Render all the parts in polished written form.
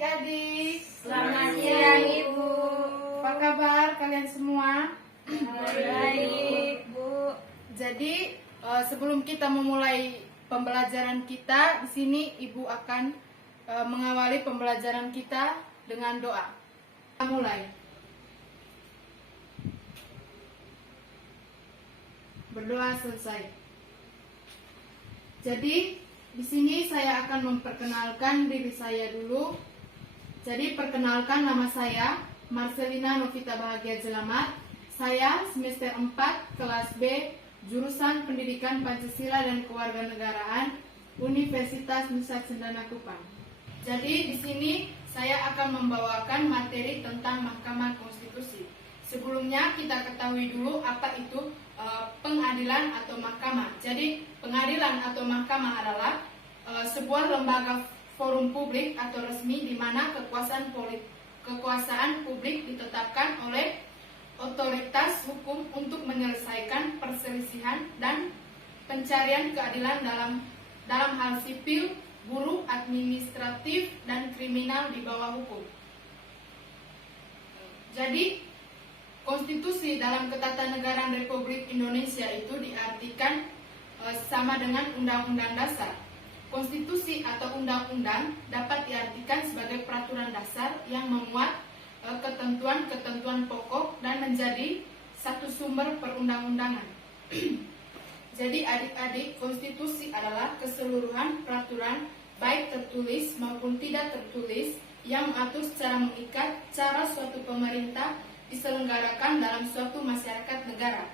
adik-adik. Selamat siang Ibu. Apa kabar kalian semua? Baik Bu. Jadi sebelum kita memulai pembelajaran kita, di sini Ibu akan mengawali pembelajaran kita dengan doa. Kita mulai. Berdoa selesai. Jadi di sini saya akan memperkenalkan diri saya dulu. Jadi perkenalkan, nama saya Marcelina Novita Bahagia Jelamat. Saya semester 4 kelas B, jurusan Pendidikan Pancasila dan Kewarganegaraan, Universitas Nusa Cendana Kupang. Jadi di sini saya akan membawakan materi tentang Mahkamah Konstitusi. Sebelumnya kita ketahui dulu apa itu pengadilan atau mahkamah. Jadi pengadilan atau mahkamah adalah sebuah lembaga forum publik atau resmi di mana kekuasaan publik ditetapkan oleh otoritas hukum untuk menyelesaikan perselisihan dan pencarian keadilan dalam hal sipil, buruh, administratif, dan kriminal di bawah hukum. Jadi konstitusi dalam Ketatanegaraan Republik Indonesia itu diartikan sama dengan Undang-Undang Dasar. Konstitusi atau undang-undang dapat diartikan sebagai peraturan dasar yang memuat ketentuan-ketentuan pokok dan menjadi satu sumber perundang-undangan. Jadi adik-adik, konstitusi adalah keseluruhan peraturan baik tertulis maupun tidak tertulis yang mengatur secara mengikat cara suatu pemerintah diselenggarakan dalam suatu masyarakat negara.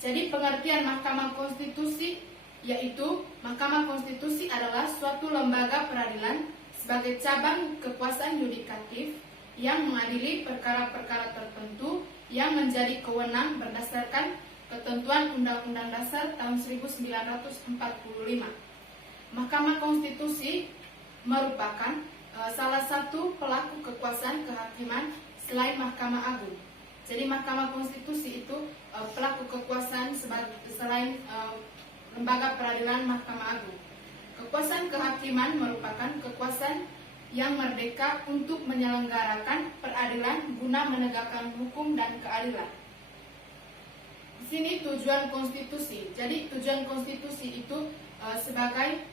Jadi pengertian Mahkamah Konstitusi yaitu Mahkamah Konstitusi adalah suatu lembaga peradilan sebagai cabang kekuasaan yudikatif yang mengadili perkara-perkara tertentu yang menjadi kewenang berdasarkan ketentuan Undang-Undang Dasar tahun 1945. Mahkamah Konstitusi merupakan salah satu pelaku kekuasaan kehakiman selain Mahkamah Agung. Jadi Mahkamah Konstitusi itu pelaku kekuasaan selain lembaga peradilan Mahkamah Agung. Kekuasaan kehakiman merupakan kekuasaan yang merdeka untuk menyelenggarakan peradilan guna menegakkan hukum dan keadilan. Di sini tujuan konstitusi. Jadi tujuan konstitusi itu sebagai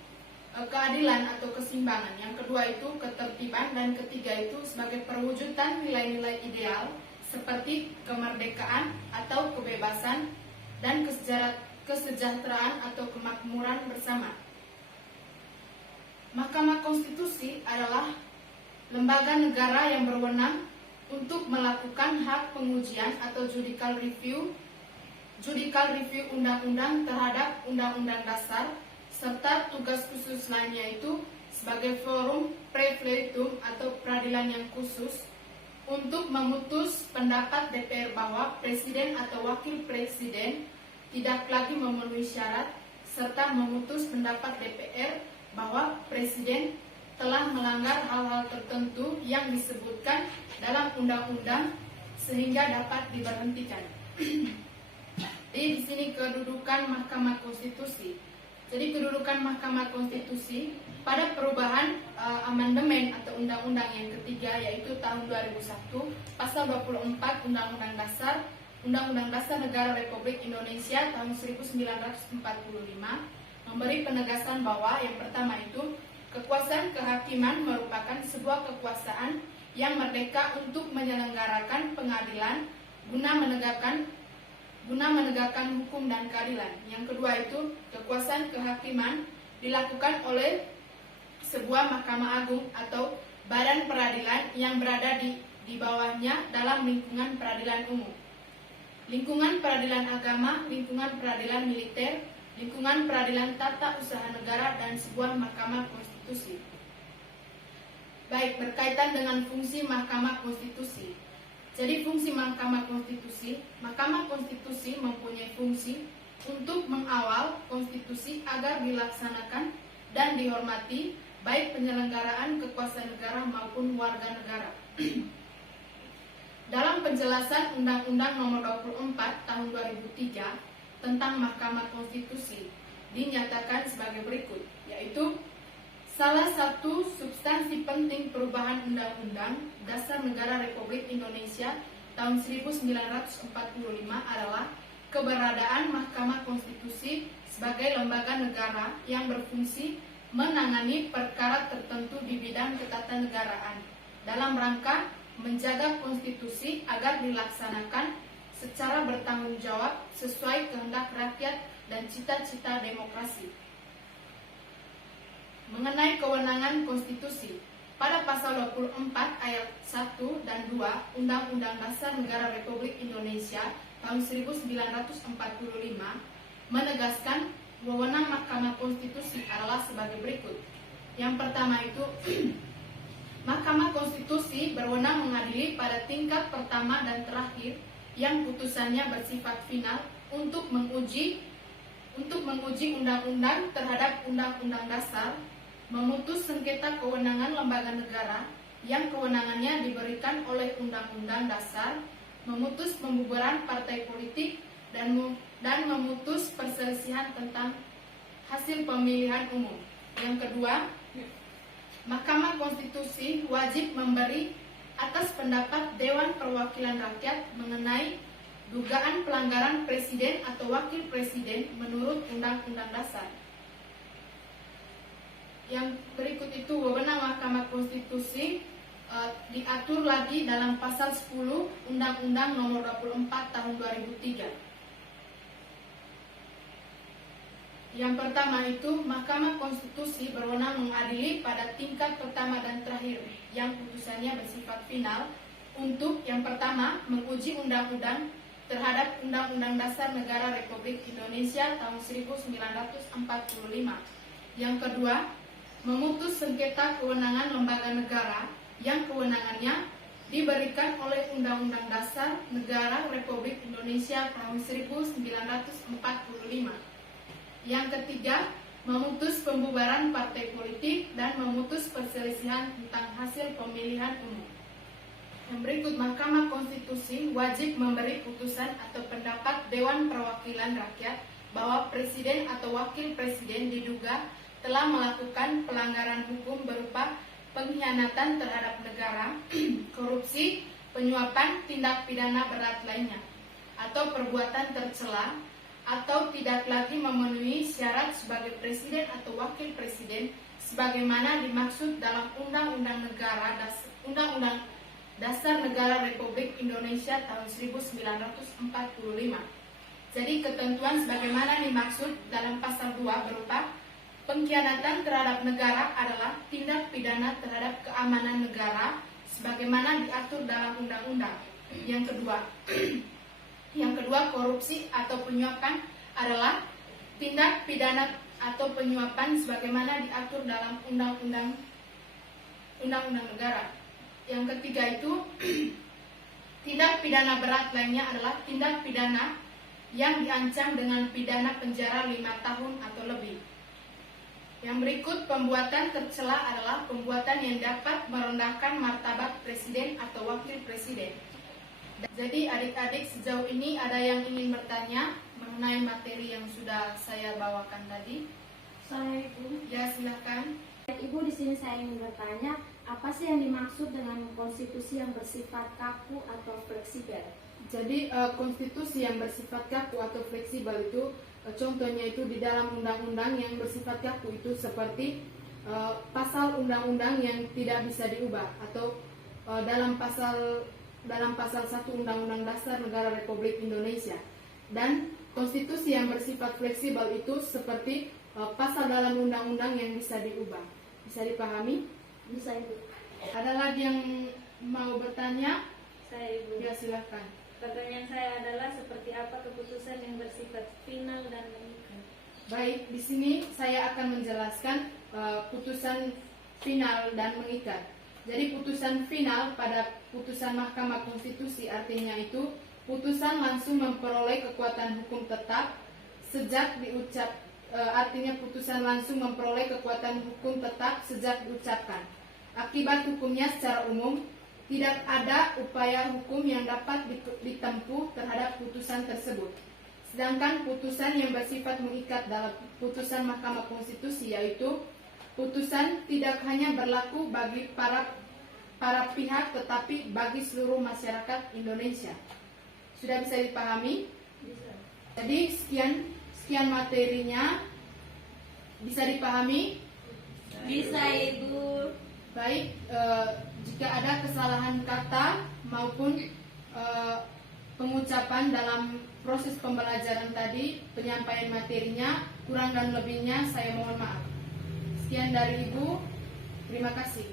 keadilan atau keseimbangan. Yang kedua itu ketertiban, dan ketiga itu sebagai perwujudan nilai-nilai ideal seperti kemerdekaan atau kebebasan dan kesejahteraan atau kemakmuran bersama. Mahkamah Konstitusi adalah lembaga negara yang berwenang untuk melakukan hak pengujian atau judicial review undang-undang terhadap undang-undang dasar, serta tugas khusus lainnya itu sebagai forum preferitum atau peradilan yang khusus untuk memutus pendapat DPR bahwa presiden atau wakil presiden tidak lagi memenuhi syarat, serta memutus pendapat DPR bahwa presiden telah melanggar hal-hal tertentu yang disebutkan dalam undang-undang sehingga dapat diberhentikan. Jadi di sini kedudukan Mahkamah Konstitusi. Jadi kedudukan Mahkamah Konstitusi pada perubahan amandemen atau undang-undang yang ketiga yaitu tahun 2001 pasal 24 Undang-Undang Dasar Negara Republik Indonesia tahun 1945 memberi penegasan bahwa yang pertama itu kekuasaan kehakiman merupakan sebuah kekuasaan yang merdeka untuk menyelenggarakan pengadilan guna menegakkan hukum dan keadilan. Yang kedua itu kekuasaan kehakiman dilakukan oleh sebuah Mahkamah Agung atau badan peradilan yang berada di bawahnya dalam lingkungan peradilan umum, lingkungan peradilan agama, lingkungan peradilan militer, lingkungan peradilan tata usaha negara, dan sebuah Mahkamah Konstitusi. Baik, berkaitan dengan fungsi Mahkamah Konstitusi. Jadi fungsi Mahkamah Konstitusi mempunyai fungsi untuk mengawal konstitusi agar dilaksanakan dan dihormati baik penyelenggaraan kekuasaan negara maupun warga negara. Dalam penjelasan Undang-Undang Nomor 24 Tahun 2003 tentang Mahkamah Konstitusi dinyatakan sebagai berikut, yaitu Salah satu substansi penting perubahan Undang-Undang Dasar Negara Republik Indonesia tahun 1945 adalah keberadaan Mahkamah Konstitusi sebagai lembaga negara yang berfungsi menangani perkara tertentu di bidang ketatanegaraan dalam rangka menjaga konstitusi agar dilaksanakan secara bertanggung jawab sesuai kehendak rakyat dan cita-cita demokrasi. Mengenai kewenangan konstitusi, pada pasal 24 ayat 1 dan 2 Undang-Undang Dasar Negara Republik Indonesia tahun 1945 menegaskan wewenang Mahkamah Konstitusi adalah sebagai berikut. Yang pertama itu Mahkamah Konstitusi berwenang mengadili pada tingkat pertama dan terakhir yang putusannya bersifat final untuk menguji undang-undang terhadap undang-undang dasar, memutus sengketa kewenangan lembaga negara yang kewenangannya diberikan oleh undang-undang dasar, memutus pembubaran partai politik, dan memutus perselisihan tentang hasil pemilihan umum. Yang kedua, Mahkamah Konstitusi wajib memberi atas pendapat Dewan Perwakilan Rakyat mengenai dugaan pelanggaran presiden atau wakil presiden menurut Undang-Undang Dasar. Yang berikut itu wewenang Mahkamah Konstitusi diatur lagi dalam pasal 10 Undang-Undang Nomor 24 Tahun 2003. Yang pertama itu Mahkamah Konstitusi berwenang mengadili pada tingkat pertama dan terakhir yang putusannya bersifat final untuk yang pertama menguji undang-undang terhadap Undang-Undang Dasar Negara Republik Indonesia tahun 1945. Yang kedua, memutus sengketa kewenangan lembaga negara yang kewenangannya diberikan oleh Undang-Undang Dasar Negara Republik Indonesia tahun 1945. Yang ketiga, memutus pembubaran partai politik dan memutus perselisihan tentang hasil pemilihan umum. Yang berikut, Mahkamah Konstitusi wajib memberi putusan atau pendapat Dewan Perwakilan Rakyat bahwa presiden atau wakil presiden diduga telah melakukan pelanggaran hukum berupa pengkhianatan terhadap negara, korupsi, penyuapan, tindak pidana berat lainnya, atau perbuatan tercela, atau tidak lagi memenuhi syarat sebagai presiden atau wakil presiden sebagaimana dimaksud dalam Undang-Undang Dasar Negara Republik Indonesia tahun 1945. Jadi ketentuan sebagaimana dimaksud dalam pasal 2 berupa pengkhianatan terhadap negara adalah tindak pidana terhadap keamanan negara sebagaimana diatur dalam undang-undang. Yang kedua, korupsi atau penyuapan adalah tindak pidana atau penyuapan sebagaimana diatur dalam undang-undang negara. Yang ketiga itu tindak pidana berat lainnya adalah tindak pidana yang diancam dengan pidana penjara 5 tahun atau lebih. Yang berikut, pembuatan tercela adalah pembuatan yang dapat merendahkan martabat presiden atau wakil presiden. Jadi adik-adik, sejauh ini ada yang ingin bertanya mengenai materi yang sudah saya bawakan tadi? Saya Ibu. Ya, silakan. Ibu, di sini saya ingin bertanya, apa sih yang dimaksud dengan konstitusi yang bersifat kaku atau fleksibel? Jadi konstitusi yang bersifat kaku atau fleksibel itu contohnya itu di dalam undang-undang yang bersifat kaku itu seperti pasal undang-undang yang tidak bisa diubah atau dalam pasal 1 Undang-Undang Dasar Negara Republik Indonesia. Dan konstitusi yang bersifat fleksibel itu seperti pasal dalam undang-undang yang bisa diubah. Bisa dipahami? Bisa Ibu. Ada lagi yang mau bertanya? Saya Ibu. Ya, silakan. Pertanyaan saya adalah seperti apa keputusan yang bersifat final dan mengikat? Baik, di sini saya akan menjelaskan putusan final dan mengikat. Jadi putusan final pada putusan Mahkamah Konstitusi artinya itu putusan langsung memperoleh kekuatan hukum tetap sejak artinya putusan langsung memperoleh kekuatan hukum tetap sejak diucapkan. Akibat hukumnya secara umum tidak ada upaya hukum yang dapat ditempuh terhadap putusan tersebut. Sedangkan putusan yang bersifat mengikat dalam putusan Mahkamah Konstitusi yaitu putusan tidak hanya berlaku bagi para pihak tetapi bagi seluruh masyarakat Indonesia. Sudah bisa dipahami? Bisa. Jadi sekian materinya. Bisa dipahami? Bisa, Ibu. Baik, jika ada kesalahan kata maupun pengucapan dalam proses pembelajaran tadi, penyampaian materinya, kurang dan lebihnya saya mohon maaf. Sekian dari Ibu, terima kasih.